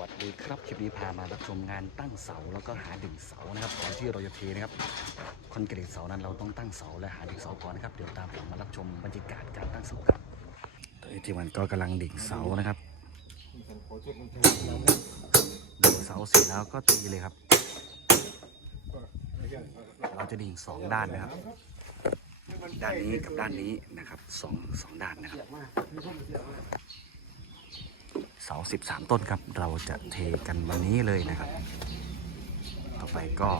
วัสดีครับคลิปนี้พามารับชมงานตั้งเสาแล้วก็หาดึงเสานะครับก่อนที่เราจะเทนะครับคอนกรีตเสานั้นเราต้องตั้งเสาและหาดึงเสาก่อนนะครับเดี๋ยวตามผมมารับชมบรรยากาศการตั้งเสาครับตอนนี้ที่มันก็กำลังดิ่งเสานะครับดิ่งเสาเสร็จแล้วก็ตีเลยครับ เราจะดิ่งสองด้านนะครับด้านนี้กับด้านนี้นะครับสองสองด้านนะครับ เสาสิบสามต้นครับ เราจะเทกันวันนี้เลยนะครับ ต่อไปก็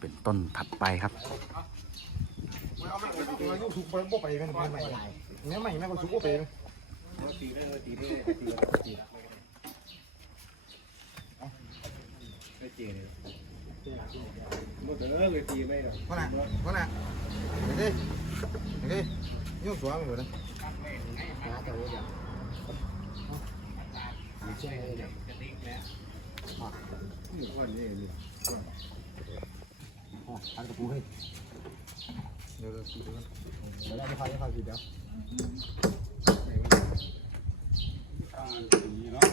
เป็นต้นถัดไปครับเอาไม่เอาลูกสุกไปบ่ไปกันไปใหม่เนื้อใหม่แม่ก็สุกบ่ไปหมดเลยเลยตี ไม่หรอกพ่อน่ะพ่อน่ะเดี๋ยวดิเดี๋ยวดิยุ่งสวมอยู่นะวันนี้นี่ทานกระปูให้เดี๋ยวเดี๋ยวเดี๋ยวเดี๋ยวจะพาจะพาสิเดี๋ยวตีเนาะ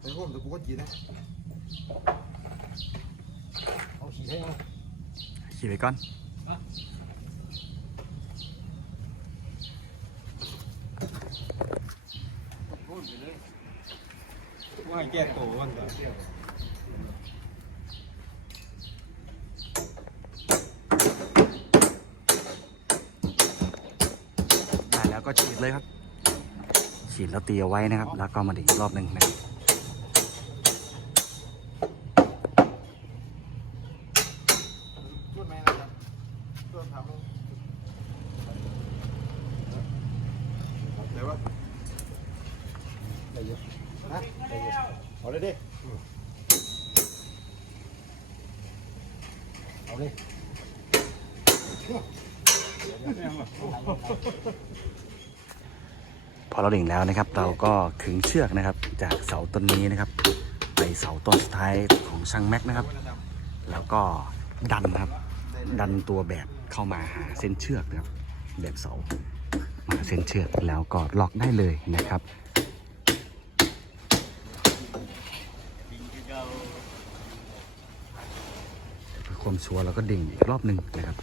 ไปร่วมตะปูก็จีนะเอาขี่ให้เอาขี่ไปก่อน ว่าให้แก้ตัววันก่อนได้แล้วก็ฉีดเลยครับ ฉีดแล้วตีเอาไว้นะครับ แล้วก็มาดิ่งอีกรอบหนึ่งนะครับช่วยไหมนะครับช่วยทำเดี๋ยวว่า ได้เยอะฮะได้เยอะเอาเลยดิเอาเลยพอเราดิ่งแล้วนะครับ เราก็ขึงเชือกนะครับ จากเสาต้นนี้นะครับ ไปเสาต้นสุดท้ายของช่างแม็กนะครับ แล้วก็ดันนะครับ ดันตัวแบบเข้ามาหาเส้นเชือกนะครับ แบบเสามาเส้นเชือกแล้วก็ล็อกได้เลยนะครับ เพื่อ ความชัวร์เราก็ดิ่งอีกรอบหนึ่งนะครับ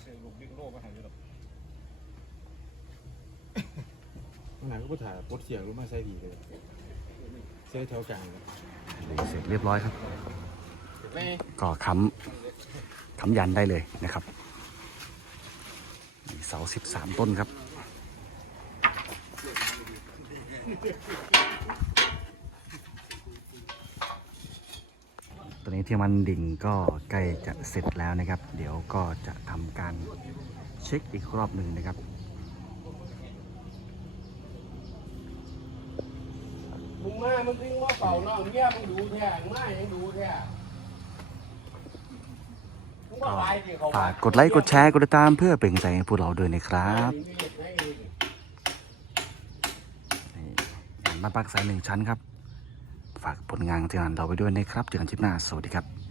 เสียลูกบิ๊กโลกมาหายหรอกมันไหนก็พูดถ่ายปดเสียงรู้มาใส่ดีเลยใส่แถวกลางเลยเสร็จเรียบร้อยครับ ก็ค้ำค้ำยันได้เลยนะครับนี่เสาสิบสามต้นครับ ตัวนี้ที่มันดิ่งก็ใกล้จะเสร็จแล้วนะครับ เดี๋ยวก็จะทำการเช็คอีกรอบหนึ่งนะครับมึงมามึงทิ้งว่าเป่าน้องเมียมึงดูแท้มึงมายังดูแท้มึงว่าลายสิเขาฝากกดไลค์กดแชร์กดติดตามเพื่อเป็นกำลังใจให้พวกเราด้วยนะครับนี่งานบ้านปักสายหนึ่งชั้นครับ ฝากผลงานของทีมงานเราไปด้วยนะครับเจอกันคลิปหน้าสวัสดีครับ